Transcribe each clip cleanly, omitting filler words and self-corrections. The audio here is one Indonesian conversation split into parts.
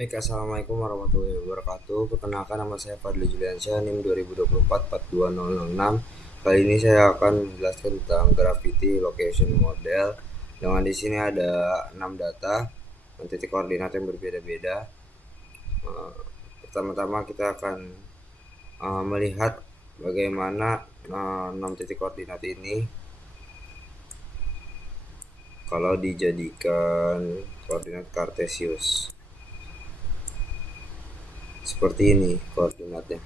Baik, assalamualaikum warahmatullahi wabarakatuh. Perkenalkan, nama saya Fadli Juliansyah, NIM 2024 42006. Kali ini saya akan menjelaskan tentang Gravity Location Model. Dengan di sini ada 6 data dan titik koordinat yang berbeda-beda. Pertama-tama kita akan melihat bagaimana 6 titik koordinat ini kalau dijadikan koordinat kartesius. Seperti ini koordinatnya.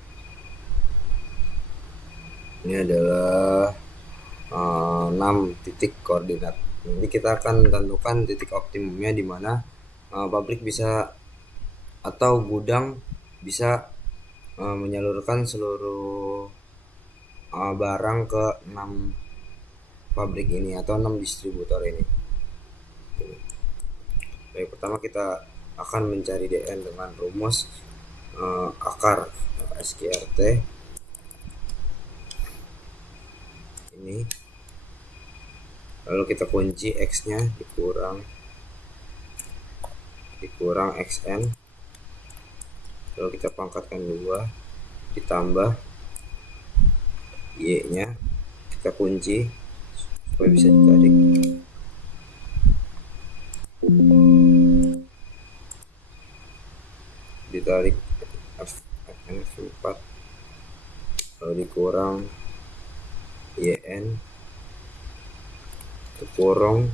Ini adalah 6 titik koordinat. Nanti kita akan tentukan titik optimumnya di mana pabrik bisa atau gudang bisa menyalurkan seluruh barang ke 6 pabrik ini atau 6 distributor ini. Baik, pertama kita akan mencari DN dengan rumus akar SQRT ini. Lalu kita kunci X nya dikurang XN, lalu kita pangkatkan 2 ditambah Y nya kita kunci supaya bisa ditarik, Fn 4, lalu dikurang YN kurang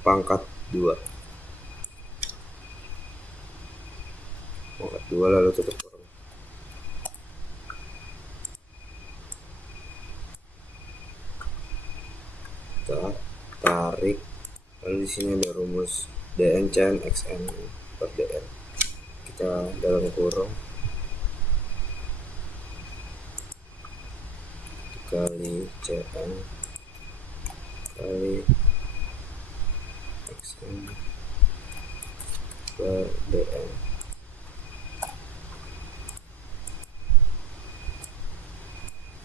pangkat 2 lalu tutup kurung. Kita tarik, lalu di sini ada rumus dn cn xn per dn. Kita dalam kurung dikali cn kali xn per dn.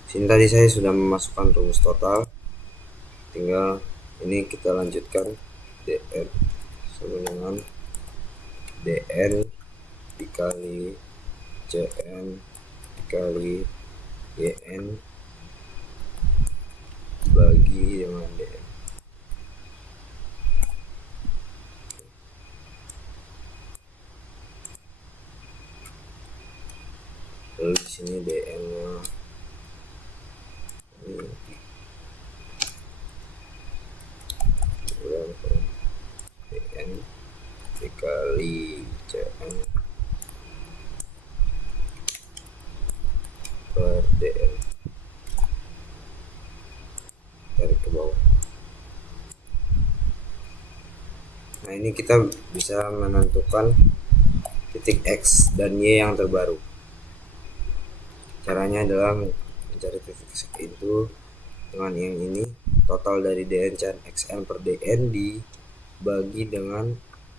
Sini tadi saya sudah memasukkan rumus total, tinggal ini kita lanjutkan. dn sama dengan dn dikali cn dikali yn bagi dengan dn. Lalu di sini dn nya dn dikali cn per dn. Tarik ke bawah. Nah, ini kita bisa menentukan titik X dan Y yang terbaru. Caranya adalah mencari titik X itu dengan yang ini, total dari dn cn xn per dn dibagi dengan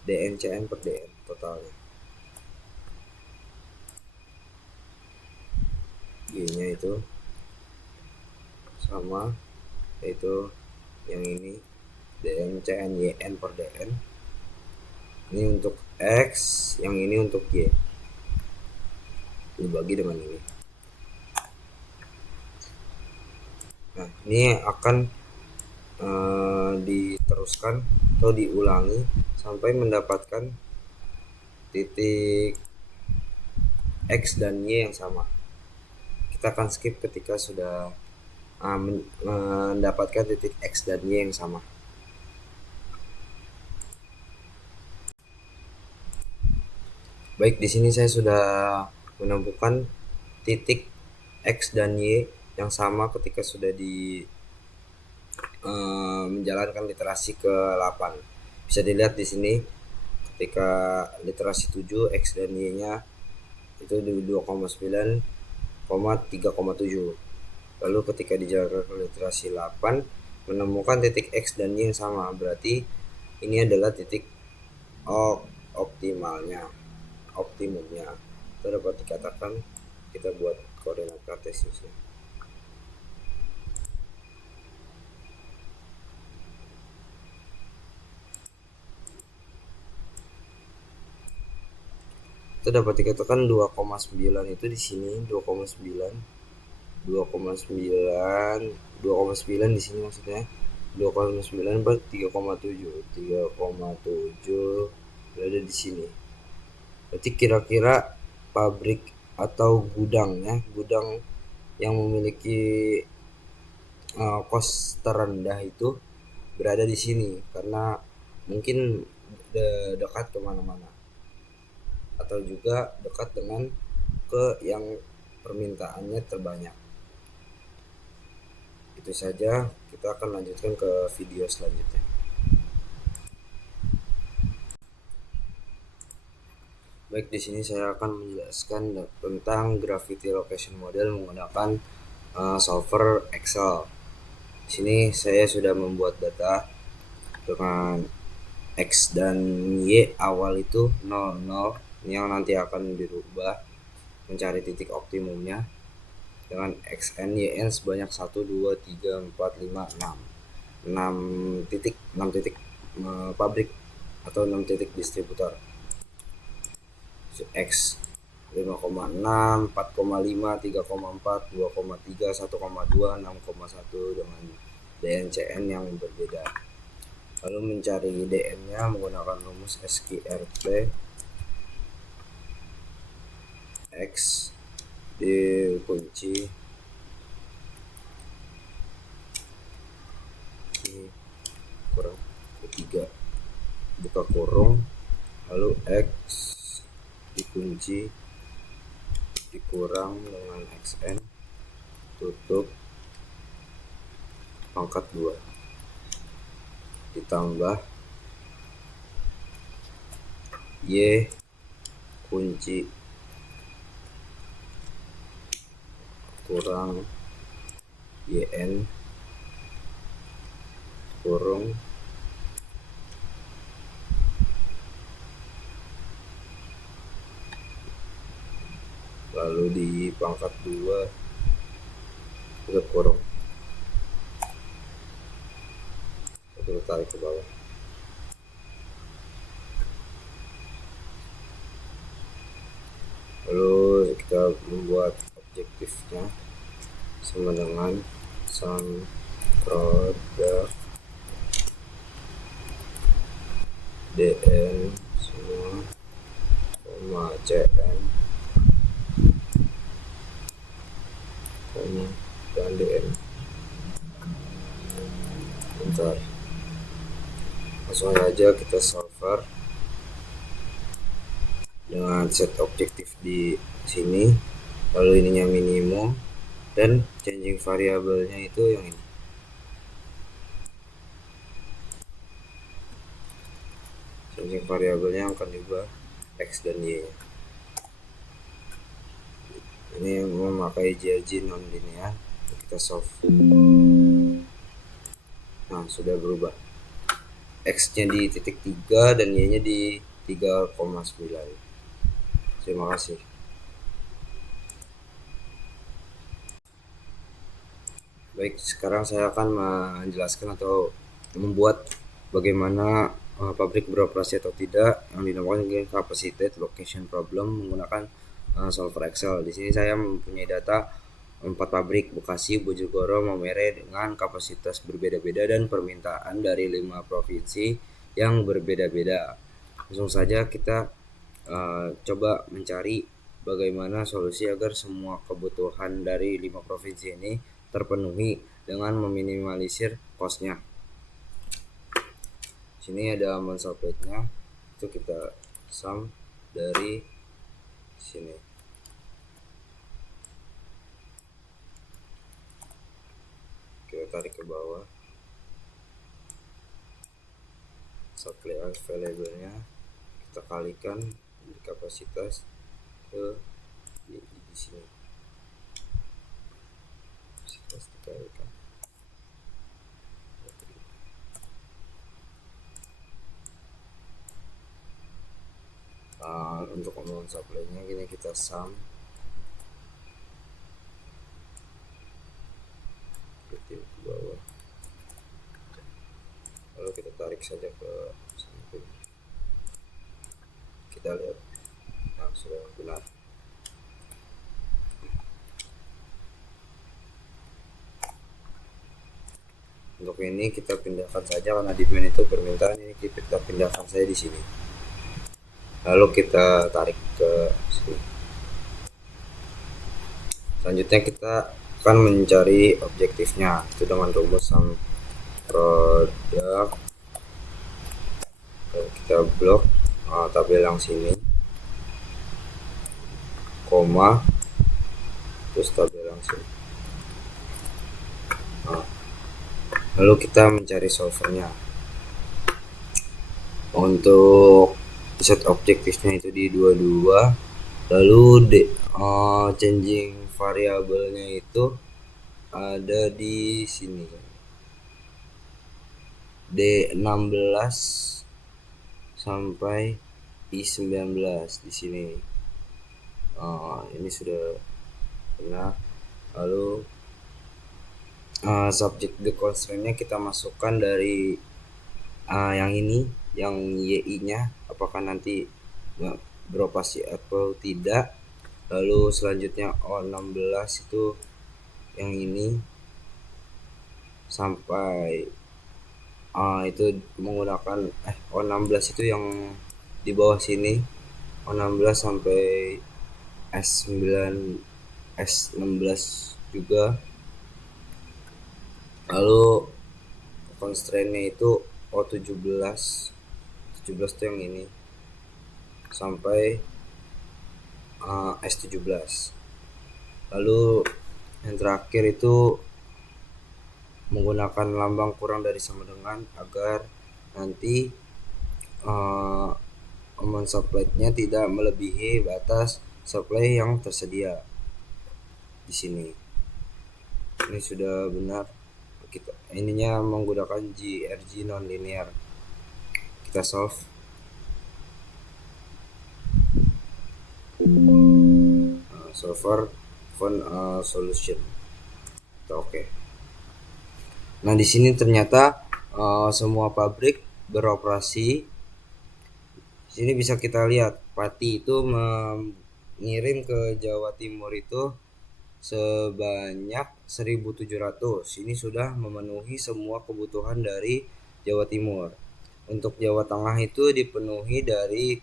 dn cn per dn totalnya. Y nya itu sama, yaitu yang ini dn cn yn per dn. Ini untuk X, yang ini untuk Y, dibagi dengan ini. Nah, ini akan diteruskan atau diulangi sampai mendapatkan titik X dan Y yang sama. Kita akan skip ketika sudah mendapatkan titik X dan Y yang sama. Baik, di sini saya sudah menemukan titik X dan Y yang sama ketika sudah menjalankan literasi ke-8. Bisa dilihat di sini ketika literasi 7 X dan Y-nya itu 2,9, 3,7. Lalu ketika dijalankan literasi 8 menemukan titik X dan Y yang sama, berarti ini adalah titik optimumnya. Itu dapat dikatakan kita buat koordinat kartesiusnya. Itu dapat dikatakan 2,9 itu di sini 2,9 2,9 2,9 di sini maksudnya 2,9 berarti 3,7 berada di sini. Berarti kira-kira pabrik atau gudang ya, gudang yang memiliki kos terendah itu berada di sini karena mungkin dekat kemana-mana atau juga dekat dengan ke yang permintaannya terbanyak. Itu saja, kita akan lanjutkan ke video selanjutnya. Baik, di sini saya akan menjelaskan tentang Gravity Location Model menggunakan solver Excel. Di sini saya sudah membuat data dengan X dan Y awal itu 00 yang nanti akan dirubah mencari titik optimumnya dengan XN YN sebanyak 1 2 3 4 5 6 6 titik pabrik atau 6 titik distributor. X 5,6 4,5 3,4 2,3 1,2 6,1 dengan DNCN yang berbeda. Lalu mencari DN-nya menggunakan rumus SQRT X dikunci kurang ketiga buka kurung, lalu X dikunci dikurang dengan XN tutup pangkat 2 ditambah Y kunci kurang YN kurung lalu di pangkat 2 tutup kurung, kita tarik ke bawah. Lalu kita membuat objektifnya sama dengan sum produk DN semua koma CN koma dan DN. Bentar, langsung aja kita solver dengan set objektif di sini, lalu ininya minimum dan changing variabelnya itu yang ini. Changing variabelnya akan diubah X dan Y. Ini memakai GLG non linear, kita solve. Nah, sudah berubah. X-nya di titik 3 dan Y-nya di 3,9. Terima kasih. Baik, sekarang saya akan menjelaskan atau membuat bagaimana pabrik beroperasi atau tidak yang dinamakan dengan capacity location problem menggunakan solver Excel. Di sini saya mempunyai data 4 pabrik Bekasi, Bojonegoro, Maumere dengan kapasitas berbeda-beda dan permintaan dari 5 provinsi yang berbeda-beda. Langsung saja kita coba mencari bagaimana solusi agar semua kebutuhan dari 5 provinsi ini terpenuhi dengan meminimalisir cost-nya. Sini ada amount supply-nya, itu kita sum dari sini. Kita tarik ke bawah. Supply available-nya kita kalikan di kapasitas ke di sini. Kapasitas dikalikan. Untuk amount supply-nya gini kita sum ke bawah, lalu kita tarik saja ke samping, kita lihat. Nah, sudah benar. Untuk ini kita pindahkan saja karena admin itu permintaan, ini kita pindahkan saja di sini. Lalu kita tarik ke sini. Selanjutnya kita akan mencari objektifnya itu dengan rumus sum produk. Kita blok tabel yang sini, koma, terus tabel yang sini. Lalu kita mencari solvernya. Untuk set objektifnya itu di 22, lalu changing variabelnya itu ada di sini, D16 sampai I19 di sini. Ini sudah benar. Lalu subject the constraint-nya kita masukkan dari yang ini, yang YI-nya apakah nanti beroperasi atau tidak. Lalu selanjutnya O16 itu yang ini sampai itu menggunakan O16 itu yang di bawah sini, O16 sampai S9 S16 juga. Lalu constraint-nya itu O17 itu yang ini sampai S17. Lalu yang terakhir itu menggunakan lambang kurang dari sama dengan agar nanti amount supply-nya tidak melebihi batas supply yang tersedia di sini. Ini sudah benar. Kita ininya menggunakan GRG non-linear. Kita solve. Solver found solution. Oke. Nah, di sini ternyata semua pabrik beroperasi. Di sini bisa kita lihat Pati itu mengirim ke Jawa Timur itu sebanyak 1.700. Ini sudah memenuhi semua kebutuhan dari Jawa Timur. Untuk Jawa Tengah itu dipenuhi dari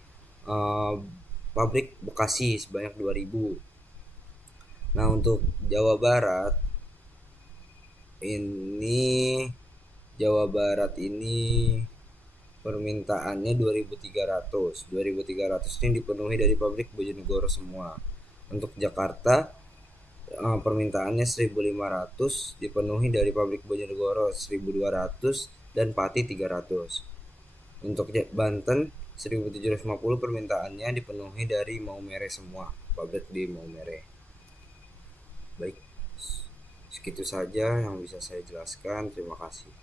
pabrik Bekasi sebanyak 2.000. Nah, untuk Jawa Barat ini permintaannya 2.300. 2.300 ini dipenuhi dari pabrik Bojonegoro semua. Untuk Jakarta permintaannya 1.500 dipenuhi dari pabrik Bojonegoro 1.200 dan Pati 300. Untuk Banten 1.750 permintaannya dipenuhi dari Maumere semua, pabrik di Maumere. Baik, segitu saja yang bisa saya jelaskan. Terima kasih.